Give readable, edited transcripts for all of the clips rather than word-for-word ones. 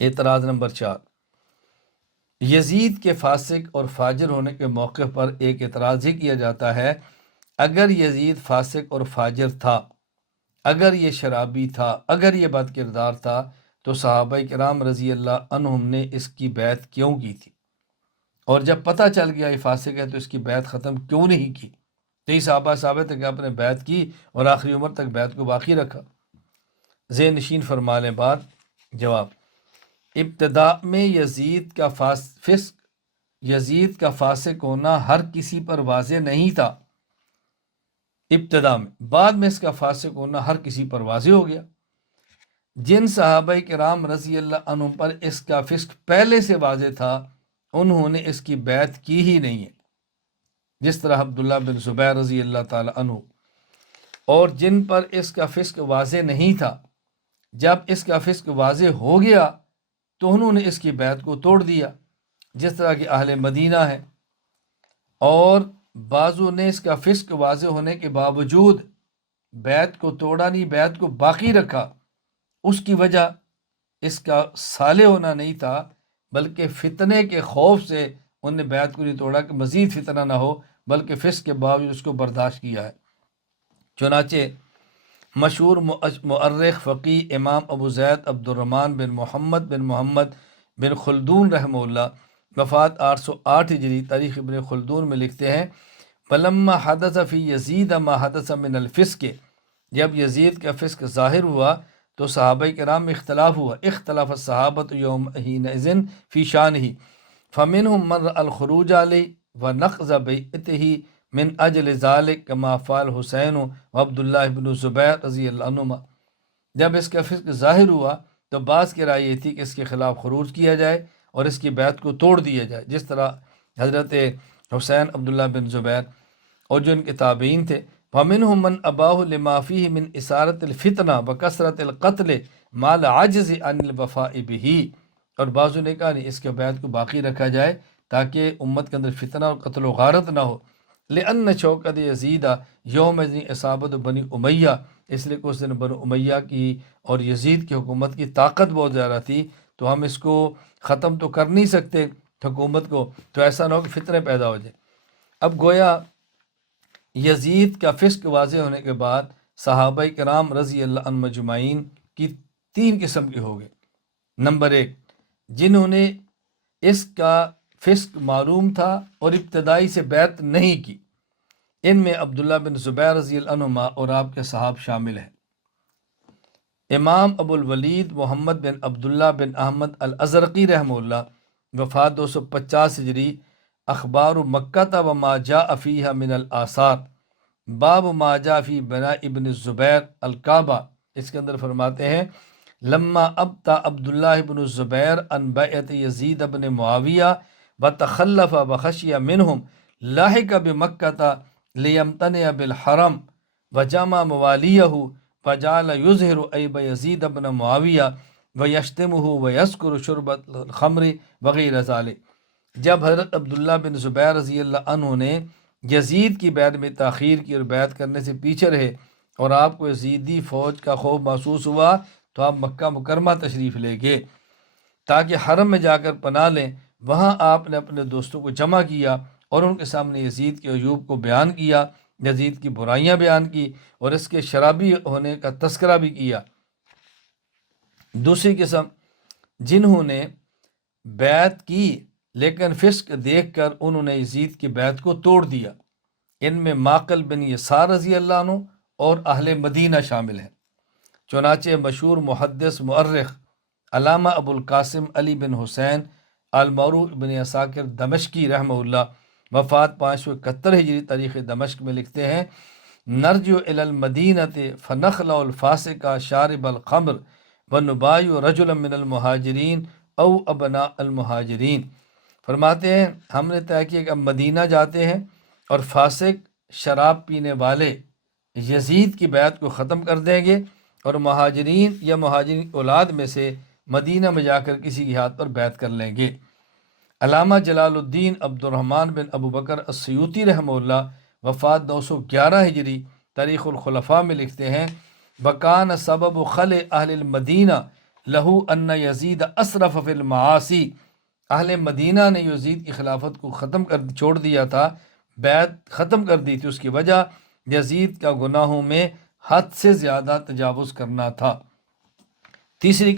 اعتراض نمبر 4، یزید کے فاسق اور فاجر ہونے کے موقع پر ایک اعتراض ہی کیا جاتا ہے، اگر یزید فاسق اور فاجر تھا، اگر یہ شرابی تھا، اگر یہ بد کردار تھا، تو صحابہ کرام رضی اللہ عنہم نے اس کی بیعت کیوں کی تھی؟ اور جب پتہ چل گیا یہ فاسق ہے تو اس کی بیعت ختم کیوں نہیں کی؟ تو یہ صحابہ ثابت ہے کہ آپ نے بیعت کی اور آخری عمر تک بیعت کو باقی رکھا۔ ذہن نشین فرما لیں بات۔ جواب، ابتداء میں یزید کا فاسق ہونا ہر کسی پر واضح نہیں تھا، ابتداء میں، بعد میں اس کا فاسق ہونا ہر کسی پر واضح ہو گیا۔ جن صحابہ کرام رضی اللہ عنہم پر اس کا فسق پہلے سے واضح تھا، انہوں نے اس کی بیعت کی ہی نہیں ہے، جس طرح عبداللہ بن زبیر رضی اللہ تعالی عنہ۔ اور جن پر اس کا فسق واضح نہیں تھا، جب اس کا فسق واضح ہو گیا تو انہوں نے اس کی بیعت کو توڑ دیا، جس طرح کہ اہل مدینہ ہے۔ اور بعضوں نے اس کا فسق واضح ہونے کے باوجود بیعت کو توڑا نہیں، بیعت کو باقی رکھا۔ اس کی وجہ اس کا صالح ہونا نہیں تھا، بلکہ فتنے کے خوف سے انہوں نے بیعت کو نہیں توڑا کہ مزید فتنہ نہ ہو، بلکہ فسق کے باوجود اس کو برداشت کیا ہے۔ چنانچہ مشہور مؤرخ فقیہ امام ابو زید عبد الرحمن بن محمد بن خلدون رحمہ اللہ، وفات 808 ہجری، تاریخ ابن خلدون میں لکھتے ہیں، فلما حدث فی یزید ما حدث من الفسق، جب یزید کا فسق ظاہر ہوا تو صحابہ کرام میں اختلاف ہوا، اختلاف الصحابۃ یومئذ فی شانہ، فمنہم من رأى الخروج علیہ ونقض بیعتہ من اجل ذالک کما فعل حسین و عبداللہ بن زبیر رضی اللہ عنہما۔ جب اس کا فسق ظاہر ہوا تو بعض کی رائے یہ تھی کہ اس کے خلاف خروج کیا جائے اور اس کی بیعت کو توڑ دیا جائے، جس طرح حضرت حسین عبداللہ بن زبیر اور جو ان کے تابعین تھے۔ فمنہم من اباہ لما فیہ من اثارت الفتنہ وکثرت القتل ما العجز عن الوفاء بہ، اور بعضوں نے کہا نہیں، اس کے بیعت کو باقی رکھا جائے تاکہ امت کے اندر فتنہ اور قتل و غارت نہ ہو۔ لأن شوکت یزید یوم اصابت بنی امیہ، اس لیے کہ اس دن بنی امیہ کی اور یزید کی حکومت کی طاقت بہت زیادہ تھی، تو ہم اس کو ختم تو کر نہیں سکتے حکومت کو، تو ایسا نہ ہو کہ فتنے پیدا ہو جائے۔ اب گویا یزید کا فسق واضح ہونے کے بعد صحابہ کرام رضی اللہ عنہم مجمعین کی 3 قسم کے ہو گئے۔ نمبر 1، جنہوں نے اس کا فسق معلوم تھا اور ابتدائی سے بیعت نہیں کی، ان میں عبداللہ بن زبیر رضی اللہ عنہما اور آپ کے صحاب شامل ہیں۔ امام ابو الولید محمد بن عبداللہ بن احمد الازرقی رحمہ اللہ، وفات 250 ہجری، اخبار مکہ و ما جاء فیہا من الآثار، باب ما جاء فی بناء ابن الزبیر الکعبہ، اس کے اندر فرماتے ہیں، لما ابتا عبداللہ بن الزبیر عن بیعت یزید بن معاویہ وتخلف وخشی منہم لاحق بمکہ لیمتنع بالحرم وجمع موالیہ فجعل یظہر عیب یزید بن معاویہ ویشتمہ ویذکر شرب الخمر وغیر ذلک۔ جب حضرت عبداللہ بن زبیر رضی اللہ عنہ نے یزید کی بیعت میں تاخیر کی اور بیعت کرنے سے پیچھے رہے اور آپ کو یزیدی فوج کا خوف محسوس ہوا تو آپ مکہ مکرمہ تشریف لے گئے تاکہ حرم میں جا کر پناہ لیں۔ وہاں آپ نے اپنے دوستوں کو جمع کیا اور ان کے سامنے یزید کے عیوب کو بیان کیا، یزید کی برائیاں بیان کی اور اس کے شرابی ہونے کا تذکرہ بھی کیا۔ دوسری قسم، جنہوں نے بیعت کی لیکن فسق دیکھ کر انہوں نے یزید کی بیعت کو توڑ دیا، ان میں معقل بن یسار رضی اللہ عنہ اور اہل مدینہ شامل ہیں۔ چنانچہ مشہور محدث مؤرخ علامہ ابو القاسم علی بن حسین المعروف بن عساکر دمشقی رحمہ اللہ، وفات 571 ہجری، تاریخ دمشق میں لکھتے ہیں، نرجع الی المدینۃ فنخلع الفاسق شارب الخمر ونبایع رجلا من المہاجرین او ابناء المہاجرین۔ فرماتے ہیں ہم نے طے کیا کہ اب مدینہ جاتے ہیں اور فاسق شراب پینے والے یزید کی بیعت کو ختم کر دیں گے اور مہاجرین یا مہاجرین اولاد میں سے مدینہ میں جا کر کسی کی ہاتھ پر بیعت کر لیں گے۔ علامہ جلال الدین عبد الرحمن بن ابو بکر السیوطی رحمہ اللہ، وفات 911 ہجری، تاریخ الخلفاء میں لکھتے ہیں، بکان سبب خلع اہل المدینہ لہو ان یزید اسرف فی المعاصی، اہل مدینہ نے یزید کی خلافت کو چھوڑ دیا تھا، بیعت ختم کر دی تھی، اس کی وجہ یزید کا گناہوں میں حد سے زیادہ تجاوز کرنا تھا۔ تیسری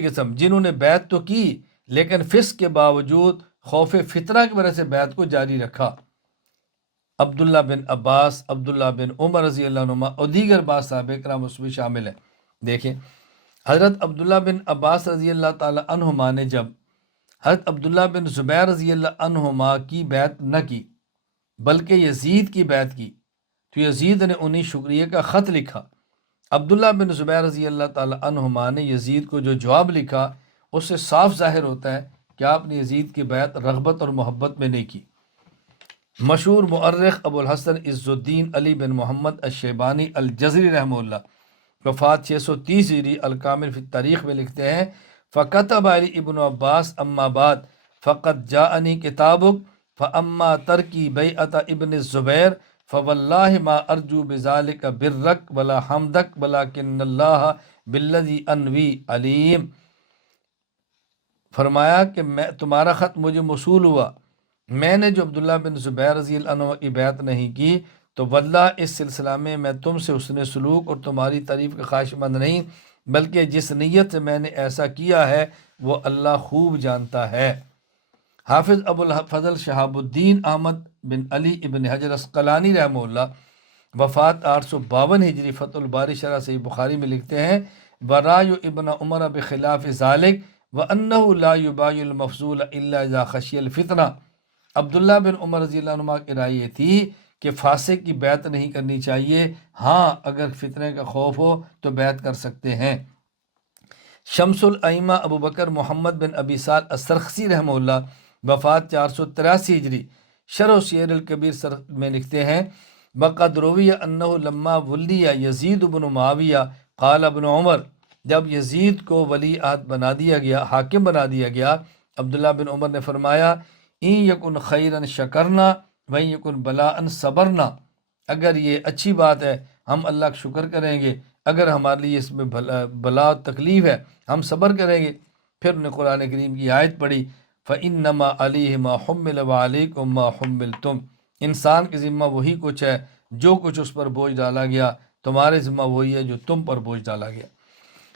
قسم جنہوں نے بیعت تو کی لیکن فسق کے باوجود خوف فتنہ کی وجہ سے بیعت کو جاری رکھا، عبداللہ بن عباس، عبداللہ بن عمر رضی اللہ عنہما اور دیگر بعض صحابہ کرام اس میں شامل ہیں۔ دیکھیں حضرت عبداللہ بن عباس رضی اللہ تعالی عنہما نے جب حضرت عبداللہ بن زبیر رضی اللہ عنہما کی بیعت نہ کی بلکہ یزید کی بیعت کی، تو یزید نے انہیں شکریہ کا خط لکھا۔ عبداللہ بن زبیر رضی اللہ تعالی عنہما نے یزید کو جو جواب لکھا اس سے صاف ظاہر ہوتا ہے کہ آپ نے یزید کی بیعت رغبت اور محبت میں نہیں کی۔ مشہور مؤرخ ابو الحسن عز الدین علی بن محمد الشیبانی الجزری رحمہ اللہ وفات 630 ہجری الکامل فی التاریخ میں لکھتے ہیں فَكَتَبَ علی ابن عباس اما بعد فقد جاءنی کتابک فاما ترکی بیعت ابن الزبیر فواللہ ما ارجو بذالک برک ولا حمدک ولکن اللہ بالذی انوی علیم۔ فرمایا کہ تمہارا خط مجھے موصول ہوا، میں نے جو عبداللہ بن زبیر رضی اللہ عنہ کی بیعت نہیں کی تو واللہ اس سلسلہ میں تم سے حسن سلوک اور تمہاری تعریف کا خواہش مند نہیں، بلکہ جس نیت سے میں نے ایسا کیا ہے وہ اللہ خوب جانتا ہے۔ حافظ ابو الفضل شہاب الدین احمد بن علی ابن حجر عسقلانی رحمہ اللہ وفات 852 ہجری فتح الباری شرح صحیح بخاری میں لکھتے ہیں وَرَائُ ابن عمر بخلاف ذالک وَأَنَّهُ لَا يُبَايُ الْمَفْضُولَ إِلَّا إِذَا خَشِيَ الْفِتْنَةَ۔ عبداللہ بن عمر رضی اللہ عنہ کی رائے یہ تھی کہ فاسق کی بیعت نہیں کرنی چاہیے، ہاں اگر فتنے کا خوف ہو تو بیعت کر سکتے ہیں۔ شمس الائمہ ابو بکر محمد بن ابی سعد السرخسی رحمہ اللہ وفات 483 ہجری شرح سیر الکبیر میں لکھتے ہیں وقد روی انہ لما ولی یزید بن معاویہ قال ابن عمر، جب یزید کو ولی عہد بنا دیا گیا، حاکم بنا دیا گیا، عبداللہ بن عمر نے فرمایا این یکن خیرن شکرنا وین یکن بلاء صبرنا، اگر یہ اچھی بات ہے ہم اللہ کا شکر کریں گے، اگر ہمارے لیے اس میں بلا تکلیف ہے ہم صبر کریں گے۔ پھر انہیں قرآن کریم کی آیت پڑھی فَإِنَّمَا عَلَيْهِ مَا حُمِّلَ وَعَلَيْكُمْ مَا حُمِّلْتُمْ، انسان کی ذمہ وہی کچھ ہے جو کچھ اس پر بوجھ ڈالا گیا، تمہارے ذمہ وہی ہے جو تم پر بوجھ ڈالا گیا۔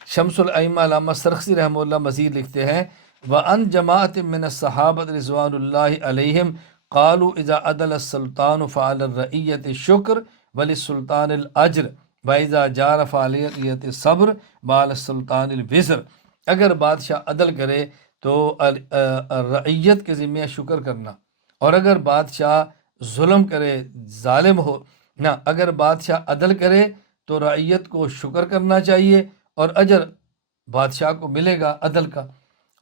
شمس الائمہ علامہ سرخسی رحمہ اللہ مزید لکھتے ہیں وَأَنْ جَمَاعَةٍ مِّنَ الصَّحَابَةِ رضوان اللہ علیہم قالوا اذا عدل السلطان فعلى الرعیة الشکر وللسلطان الاجر وَإِذَا جَارَ فَعَلَى الرَّعِيَّةِ الصَّبْرُ وَعَلَى السُّلْطَانِ الْوِزْرُ، اگر بادشاہ عدل کرے تو رعیت کے ذمہ شکر کرنا، اور اگر بادشاہ ظلم کرے ظالم ہو نہ، اگر بادشاہ عدل کرے تو رعیت کو شکر کرنا چاہیے اور اجر بادشاہ کو ملے گا عدل کا،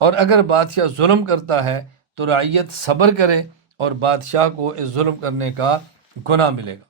اور اگر بادشاہ ظلم کرتا ہے تو رعیت صبر کرے اور بادشاہ کو اس ظلم کرنے کا گناہ ملے گا۔